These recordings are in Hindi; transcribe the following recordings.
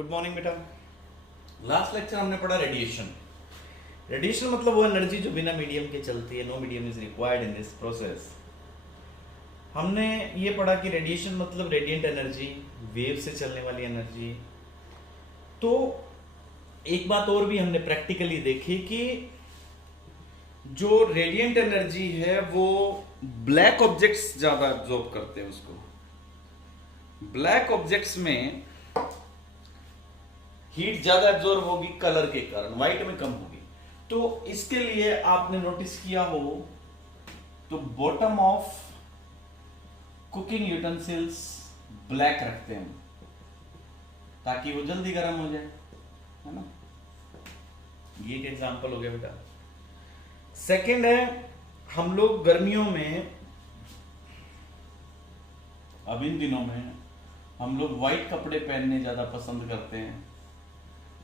गुड मॉर्निंग बेटा। लास्ट लेक्चर हमने पढ़ा रेडिएशन। रेडिएशन मतलब वो एनर्जी जो बिना मीडियम के चलती है। No medium is required in this process. हमने ये पढ़ा कि रेडिएशन मतलब रेडिएंट एनर्जी, वेव से चलने वाली एनर्जी। तो एक बात और भी हमने प्रैक्टिकली देखी कि जो रेडिएंट एनर्जी है वो ब्लैक ऑब्जेक्ट्स ज्यादा एब्जॉर्ब करते हैं उसको। ब्लैक ऑब्जेक्ट्स में हीट ज्यादा एब्जॉर्ब होगी कलर के कारण, व्हाइट में कम होगी। तो इसके लिए आपने नोटिस किया हो तो bottom of cooking utensils black रखते हैं ताकि वो जल्दी गर्म हो जाए, है ना। ये एक एग्जांपल हो गया बेटा। सेकंड है, हम लोग गर्मियों में, अब इन दिनों में हम लोग व्हाइट कपड़े पहनने ज्यादा पसंद करते हैं,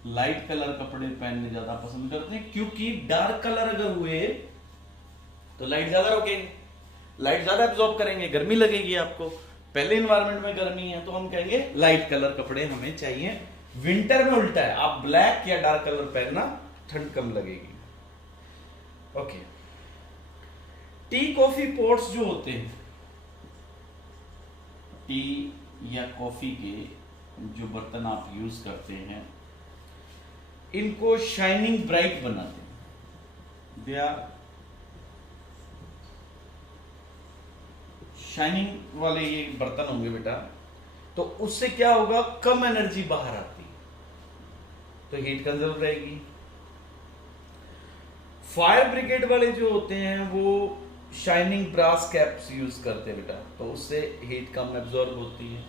लाइट कलर कपड़े पहनने ज्यादा पसंद करते हैं, क्योंकि डार्क कलर अगर हुए तो लाइट ज्यादा रोकेंगे, लाइट ज्यादा एब्जॉर्ब करेंगे, गर्मी लगेगी आपको। पहले इन्वायरमेंट में गर्मी है तो हम कहेंगे लाइट कलर कपड़े हमें चाहिए। विंटर में उल्टा है, आप ब्लैक या डार्क कलर पहनना, ठंड कम लगेगी। ओके। टी कॉफी पॉट्स जो होते हैं, टी या कॉफी के जो बर्तन आप यूज करते हैं, इनको शाइनिंग ब्राइट बनाते हैं। दे आर शाइनिंग वाले ये बर्तन होंगे बेटा। तो उससे क्या होगा, कम एनर्जी बाहर आती है तो हीट कंजर्व रहेगी। फायर ब्रिगेड वाले जो होते हैं वो शाइनिंग ब्रास कैप्स यूज करते हैं बेटा, तो उससे हीट कम एब्जॉर्ब होती है।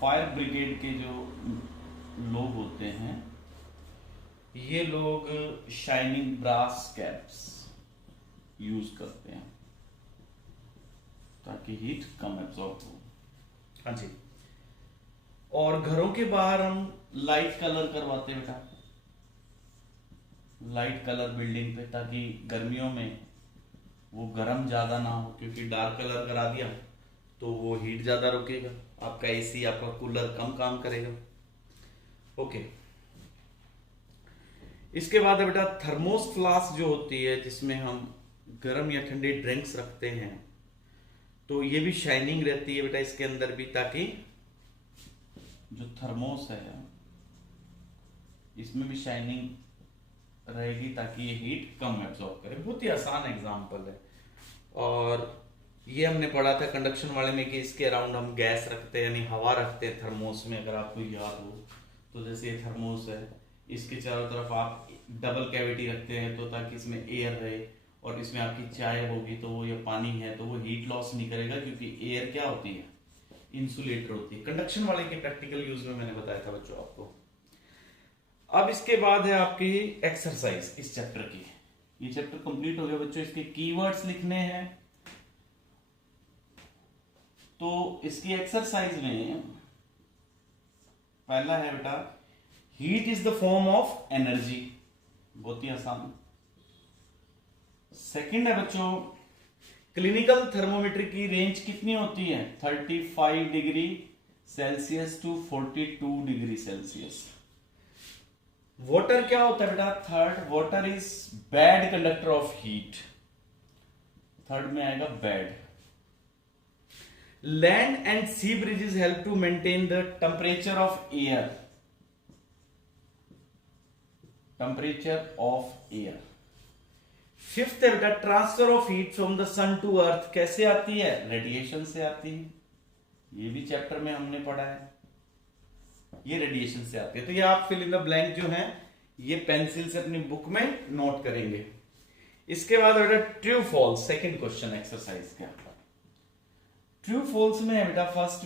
फायर ब्रिगेड के जो लोग होते हैं ये लोग शाइनिंग ब्रास कैप्स यूज करते हैं ताकि हीट कम एब्जॉर्ब हो। हाँ जी। और घरों के बाहर हम लाइट कलर करवाते हैं बेटा, लाइट कलर बिल्डिंग पे, ताकि गर्मियों में वो गर्म ज्यादा ना हो, क्योंकि डार्क कलर करा दिया तो वो हीट ज्यादा रोकेगा, आपका एसी आपका कूलर कम काम करेगा। ओके। इसके बाद है बेटा थर्मोस फ्लास्क जो होती है जिसमें हम गर्म या ठंडे ड्रिंक्स रखते हैं, तो ये भी शाइनिंग रहती है बेटा इसके अंदर भी, ताकि जो थर्मोस है इसमें भी शाइनिंग रहेगी ताकि ये हीट कम एब्जॉर्ब करे। बहुत ही आसान एग्जांपल है। और ये हमने पढ़ा था कंडक्शन वाले में कि इसके अराउंड हम गैस रखते हैं, यानी हवा रखते हैं थर्मोस में। अगर आपको याद हो तो जैसे ये थर्मोस है, इसके चारों तरफ आप डबल कैविटी रखते हैं तो ताकि इसमें एयर रहे, और इसमें आपकी चाय होगी तो वो, या पानी है तो वो हीट लॉस नहीं करेगा, क्योंकि एयर क्या होती है, इंसुलेटर होती है। कंडक्शन वाले के प्रैक्टिकल यूज में मैंने बताया था बच्चों आपको। अब इसके बाद है आपकी एक्सरसाइज इस चैप्टर की। ये चैप्टर कंप्लीट हो गया बच्चों। इसके कीवर्ड्स लिखने हैं, तो इसकी एक्सरसाइज में पहला है बेटा, heat is the form of energy. बहुत ही आसान। सेकंड है बच्चों, क्लिनिकल थर्मोमीटर की रेंज कितनी होती है, 35 degree Celsius to 42 degree Celsius. Water क्या होता है बेटा, third, water is bad conductor of heat. Third में आएगा bad. Land and sea breezes help to maintain the temperature of air. Temperature of air. Fifth है बेटा, transfer of heat from the sun to earth कैसे आती है, रेडिएशन से आती है। ये भी चैप्टर में हमने पढ़ा है, ये रेडिएशन से आती है। तो ये आप फिल इन द ब्लैंक जो है ये पेंसिल से अपनी बुक में नोट करेंगे। इसके बाद बेटा true false, second question exercise का। ट्रू फॉल्स में है बेटा फर्स्ट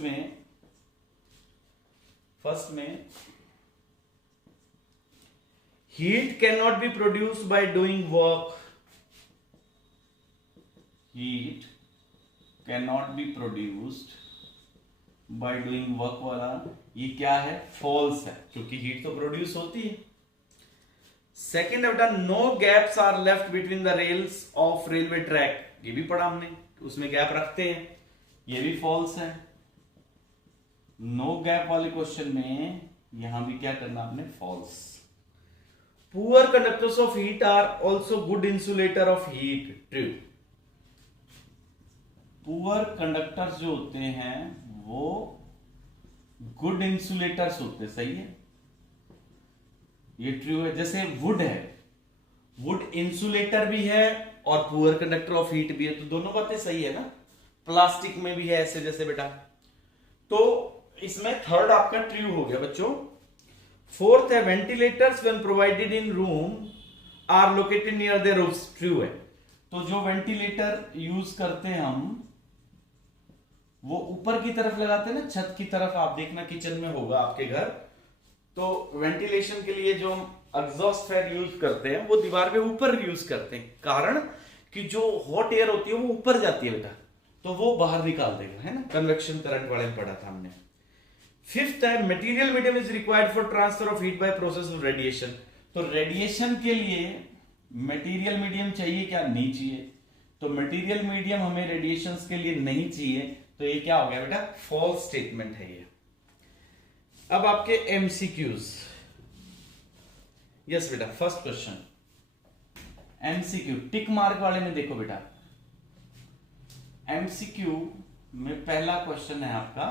में heat can not be produced by doing work. Heat can not be produced by doing work वाला ये क्या है, फॉल्स है, क्योंकि हीट तो प्रोड्यूस होती है। सेकेंड है बेटा, no gaps are left between the rails of railway track. ये भी पढ़ा हमने, उसमें गैप रखते हैं, ये भी फॉल्स है। नो गैप वाले क्वेश्चन में यहां भी क्या करना आपने, false. Poor conductors of heat are also good insulator of heat, true. Poor conductors जो होते हैं वो गुड इंसुलेटर्स होते हैं, सही है, ये ट्रू है। जैसे वुड है, वुड इंसुलेटर भी है और पुअर कंडक्टर ऑफ हीट भी है, तो दोनों बातें सही है ना। प्लास्टिक में भी है ऐसे जैसे बेटा, तो इसमें थर्ड आपका ट्रू हो गया बच्चों। फोर्थ है ventilators when provided in room are located near their roofs, true है। तो जो वेंटिलेटर यूज करते हैं हम वो ऊपर की तरफ लगाते हैं ना, छत की तरफ। आप देखना किचन में होगा आपके घर, तो वेंटिलेशन के लिए जो हम एग्जॉस्ट फैन यूज करते हैं वो दीवार के ऊपर यूज करते हैं, कारण कि जो हॉट एयर होती है वो ऊपर जाती है बेटा, तो वो बाहर निकाल देगा, है ना। कन्वेक्शन करंट वाले में पढ़ा था हमने। फिफ्थ है material medium is required for transfer of heat by process of radiation. तो रेडिएशन के लिए मटेरियल मीडियम चाहिए क्या, नहीं चाहिए। तो मटेरियल मीडियम हमें रेडिएशन के लिए नहीं चाहिए, तो ये क्या हो गया बेटा, फॉल्स स्टेटमेंट है ये। अब आपके एमसीक्यूज, यस बेटा, first question MCQ tick mark वाले में देखो बेटा, एमसीक्यू में पहला क्वेश्चन है आपका,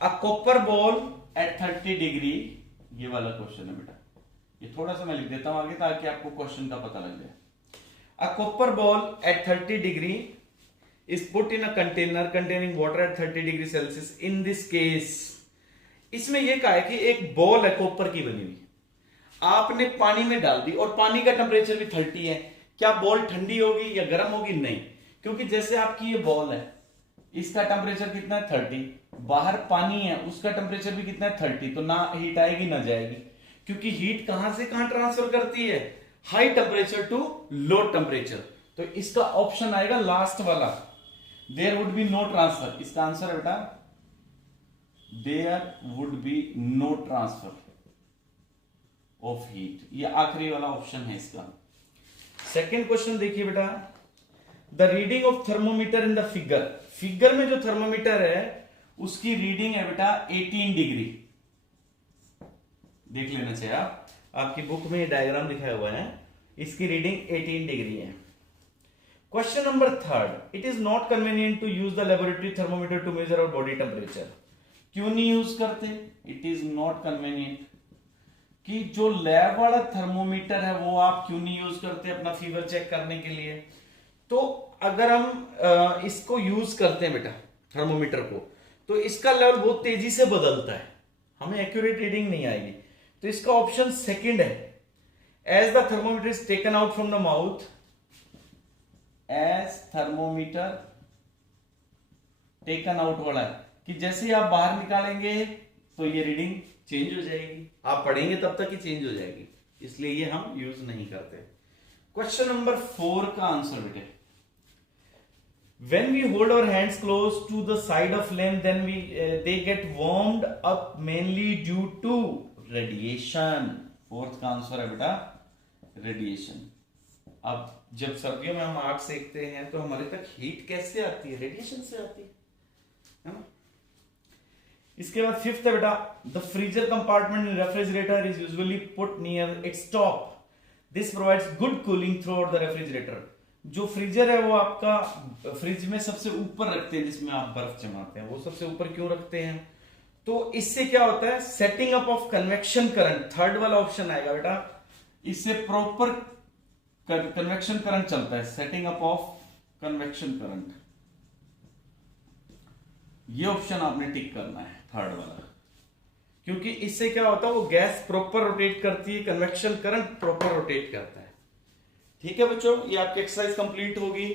a copper ball at 30 degree, ये वाला क्वेश्चन है बेटा। ये थोड़ा सा मैं लिख देता हूं आगे ताकि आपको क्वेश्चन का पता लग जाए। A copper ball at 30 degree is put in a container containing water at 30 degree Celsius. In this case, इसमें यह कहा है कि एक बॉल है कॉपर की बनी हुई, आपने पानी में डाल दी और पानी का टेम्परेचर भी 30 है। क्या बॉल ठंडी होगी या गर्म होगी, नहीं, क्योंकि जैसे आपकी ये बॉल है, इसका टेम्परेचर कितना है 30, बाहर पानी है उसका टेम्परेचर भी कितना है 30, तो ना हीट आएगी ना जाएगी, क्योंकि हीट कहां से कहां ट्रांसफर करती है, high temperature to low temperature. तो इसका ऑप्शन आएगा लास्ट वाला, there would be no transfer. इसका आंसर है बेटा there would be no transfer of heat, ये आखिरी वाला ऑप्शन है इसका। सेकेंड क्वेश्चन देखिए बेटा, the reading of thermometer in the figure. Figure में जो थर्मोमीटर है उसकी रीडिंग है बेटा 18 डिग्री। देख लेना चाहिए आप, आपकी बुक में ये डायग्राम दिखाया हुआ है, इसकी रीडिंग 18 डिग्री है। Question number third, it is not convenient to use the laboratory thermometer to measure our body temperature. क्यों नहीं यूज करते, इट इज नॉट कन्वीनियंट, कि जो लैब वाला थर्मोमीटर है वो आप क्यों नहीं यूज करते अपना फीवर चेक करने के लिए। तो अगर हम इसको यूज करते हैं बेटा थर्मोमीटर को, तो इसका लेवल बहुत तेजी से बदलता है, हमें एक्यूरेट रीडिंग नहीं आएगी। तो इसका ऑप्शन सेकंड है, as the thermometer is taken out from the mouth, as thermometer taken out वाला है, कि जैसे ही आप बाहर निकालेंगे तो ये रीडिंग चेंज हो जाएगी, आप पढ़ेंगे तब तक ही चेंज हो जाएगी, इसलिए ये हम यूज नहीं करते। क्वेश्चन नंबर 4 का आंसर बेटे, when we hold our hands close to the side of lamp, then they get warmed up mainly due to radiation। Fourth का आंसर है बेटा रेडिएशन। अब जब सर्दियों में हम आग सेकते हैं तो हमारे तक हीट कैसे आती है, रेडिएशन से आती है ना। इसके बाद फिफ्थ है बेटा, the freezer compartment in refrigerator is usually put near its top, this provides good cooling through out the refrigerator. जो फ्रीजर है वो आपका फ्रिज में सबसे ऊपर रखते हैं, जिसमें आप बर्फ जमाते हैं, वो सबसे ऊपर क्यों रखते हैं, तो इससे क्या होता है, setting up of convection current, third वाला ऑप्शन आएगा बेटा, इससे प्रॉपर कन्वेक्शन करंट चलता है, setting up of convection current. ये ऑप्शन आपने टिक करना है थर्ड वाला, क्योंकि इससे क्या होता है, वो गैस प्रॉपर रोटेट करती है, कन्वेक्शन करंट प्रॉपर रोटेट करता है। ठीक है बच्चों, ये आपकी एक्सरसाइज कंप्लीट होगी।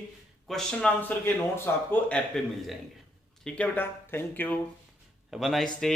क्वेश्चन आंसर के नोट्स आपको ऐप पे मिल जाएंगे। ठीक है बेटा, thank you, have a nice day.